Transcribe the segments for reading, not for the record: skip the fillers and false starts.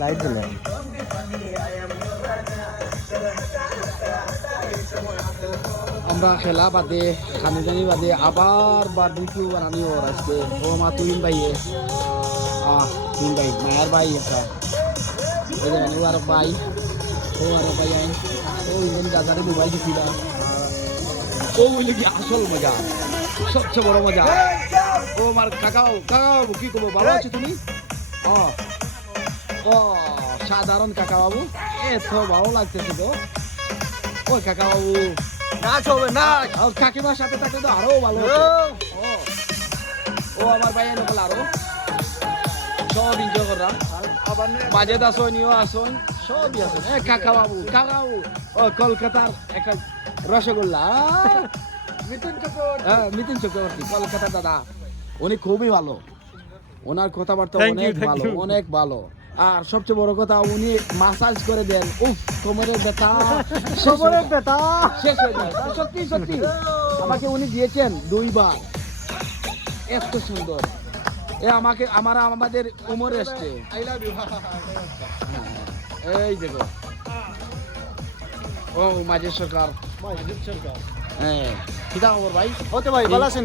light জ্বলে আমরা খেলা বাদে খানি জানি বাদে আবার বারবিকিউ বানানি ওর আজকে ও মা তুইন ভাইয়ে তুইন ভাই মায়ার ভাই একটা ও আর ভাই আইন ও ইন্ডিয়ান দাদারে মোবাইল দিছিলা ও বলে কি আসল মজা সবচেয়ে বড় মজা ও আমার কাকাও কি করবো ভালো আছো তুমি ও সাধারণ কাকা বাবু এত ভালো লাগতেছে তো ওই কাকা বাবু নাচ হবে নাচ কাকিমার সাথে থাকলে তো আরো ভালো ও আমার ভাই নকল আরো সব এনজয় করলাম মাঝে আসনিও আসন সবই আসন কাকা বাবু ও কলকাতার একটা রসগোল্লা মিথুন চক্রবর্তী কলকাতার দাদা উনি খুবই ভালো ওনার কথাবার্তা অনেক ভালো আর সবচেয়ে বড় কথা উনি মাসাজ করে দেন উফ কোমরের ব্যথা শেষ হয়ে যায় সত্যি আমাকে উনি দিয়েছেন 2 বার এত সুন্দর আমাদের উমর এসছে এই দেখো ও মাঝের সরকার হ্যাঁ কিটা খবর ভাই হতে ভাই ভালো আছেন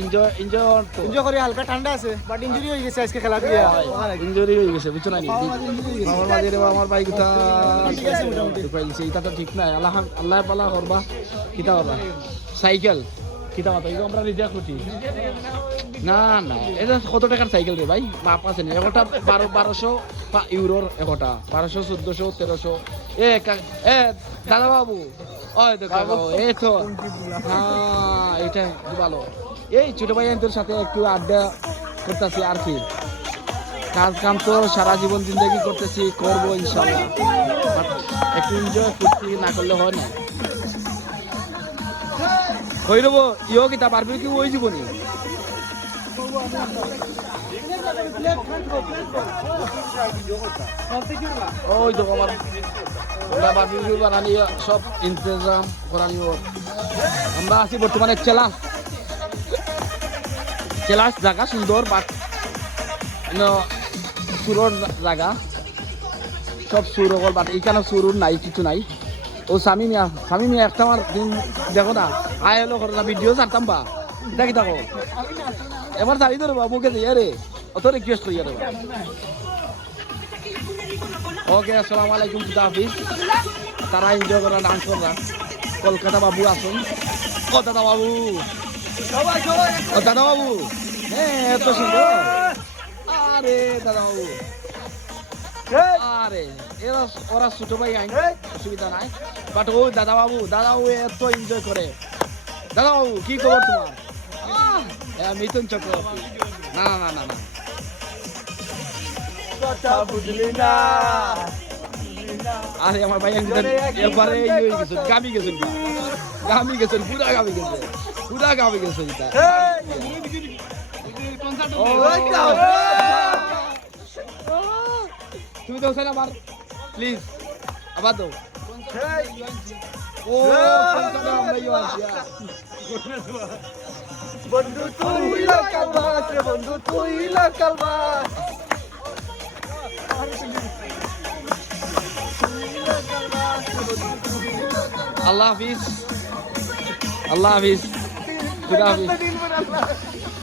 এনজয় করে হালকা ঠান্ডা আছে বাট ইনজুরি হয়ে গেছে আজকে খেলা দিয়ে ইনজুরি হয়ে গেছে বুঝছো না আমার মাঝে আমার ভাই কিটা এটা তো ঠিক নাই আল্লাহ পালা করবা কিটা করবা সাইকেল কিটা কথা এগুলো আমরা রিজার্ভ করছি না এটা কত টাকার সাইকেল রে ভাই মাপ আছে না একটা 1200 ইউরোর একটা 1200 1400 1300 দাদা বাবু ওই দেখো এই তো এটা ভালো এই ছোট ভাই তোর সাথে একটু আড্ডা করতেছি আর কি কাজ কাম তো সারা জীবন জিন্দগি করতেছি করবো ইনশাআল্লাহ একটু এনজয় করতে না করলে হয় না হয়ে দেবো ইও কিতা পারবি কি ওই জীবনী ওই তো আমার বারবিকিউ বানানি সব ইন্তজাম করানি আমরা আছি বর্তমানে চেলাস জায়গা সুন্দর বাট সুরর জায়গা সব সুর হল বাট এখানে সুর নাই কিছু নাই ও স্বামী মিয়া একটা আমার দিন দেখো না আয় হলো করোনা ভিডিও ছাড়তাম বা দেখি থাকো এবার ছাড়ি তো রে বা মুখে দিয়ে রে অত রিকোয়েস্ট করি রে ওকে আসসালামু আলাইকুম খুদা হাফিজ তারা এনজয় করা ডান্স করা কলকাতা বাবু আসুন ও দাদা বাবু হ্যাঁ এত সুন্দর আরে দাদা বাবু আরে ওরা ছোট ভাই আইন অসুবিধা নাই বাট ও দাদা বাবু এত এনজয় করে দাদা বাবু কি খবর তোমার মিথুন চক্রবর্তী না আরে আমার ভাই এবারে গামি গেছেন পুরা গামি গেছেন তুমি তো আবার প্লিজ আবার দাও ও বন্ধু তুই লাকাল বাস রে বন্ধু তুই লাকাল বাস আল্লাহ হাফিজ খুদা হাফিজ